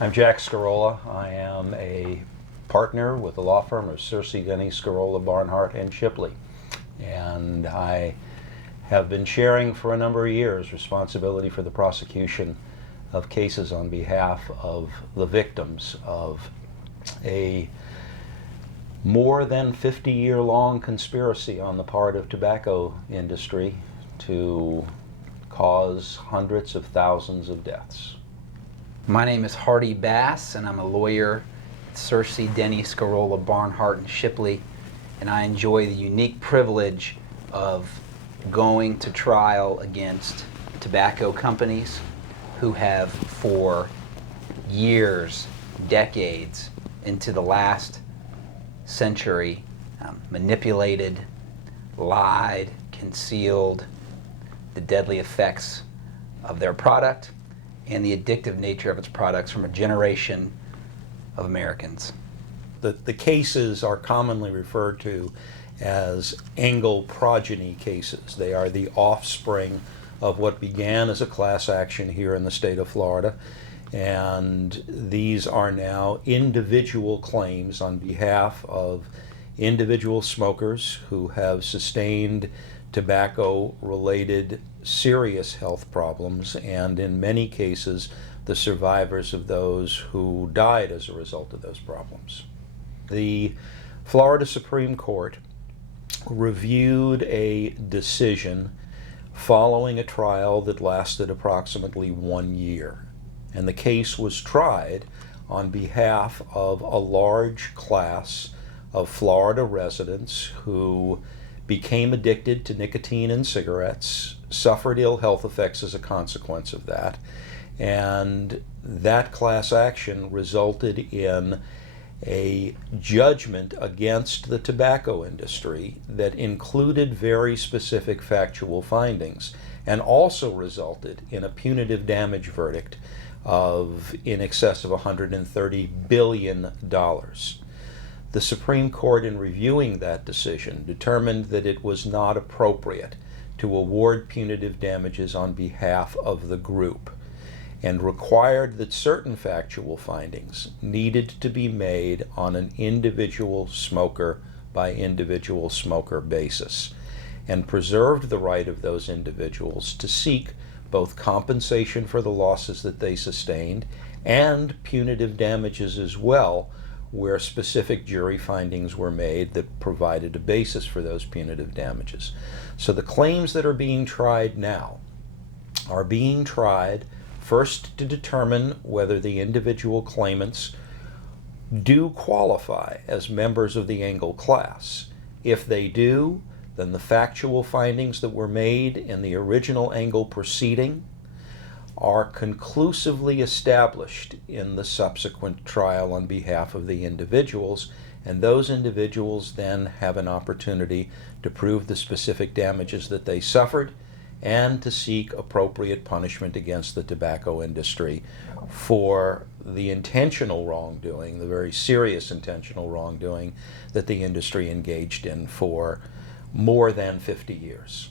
I'm Jack Scarola. I am a partner with the law firm of Searcy, Scarola, Barnhart, and Shipley. And I have been sharing for a number of years responsibility for the prosecution of cases on behalf of the victims of a more than 50-year-long conspiracy on the part of tobacco industry to cause hundreds of thousands of deaths. My name is Hardee Bass, and I'm a lawyer at Searcy, Scarola, Barnhart, and Shipley, and I enjoy the unique privilege of going to trial against tobacco companies who have for years, decades, into the last century, manipulated, lied, concealed the deadly effects of their product and the addictive nature of its products from a generation of Americans. The cases are commonly referred to as Engle Progeny cases. They are the offspring of what began as a class action here in the state of Florida, and these are now individual claims on behalf of individual smokers who have sustained tobacco-related serious health problems, and in many cases the survivors of those who died as a result of those problems. The Florida Supreme Court reviewed a decision following a trial that lasted approximately 1 year, and the case was tried on behalf of a large class of Florida residents who became addicted to nicotine and cigarettes, suffered ill health effects as a consequence of that, and that class action resulted in a judgment against the tobacco industry that included very specific factual findings and also resulted in a punitive damage verdict of in excess of $130 billion. The Supreme Court, in reviewing that decision, determined that it was not appropriate to award punitive damages on behalf of the group and required that certain factual findings needed to be made on an individual smoker by individual smoker basis and preserved the right of those individuals to seek both compensation for the losses that they sustained and punitive damages as well, where specific jury findings were made that provided a basis for those punitive damages. So the claims that are being tried now are being tried first to determine whether the individual claimants do qualify as members of the Engle class. If they do, then the factual findings that were made in the original Engle proceeding are conclusively established in the subsequent trial on behalf of the individuals, and those individuals then have an opportunity to prove the specific damages that they suffered and to seek appropriate punishment against the tobacco industry for the intentional wrongdoing, the very serious intentional wrongdoing that the industry engaged in for more than 50 years.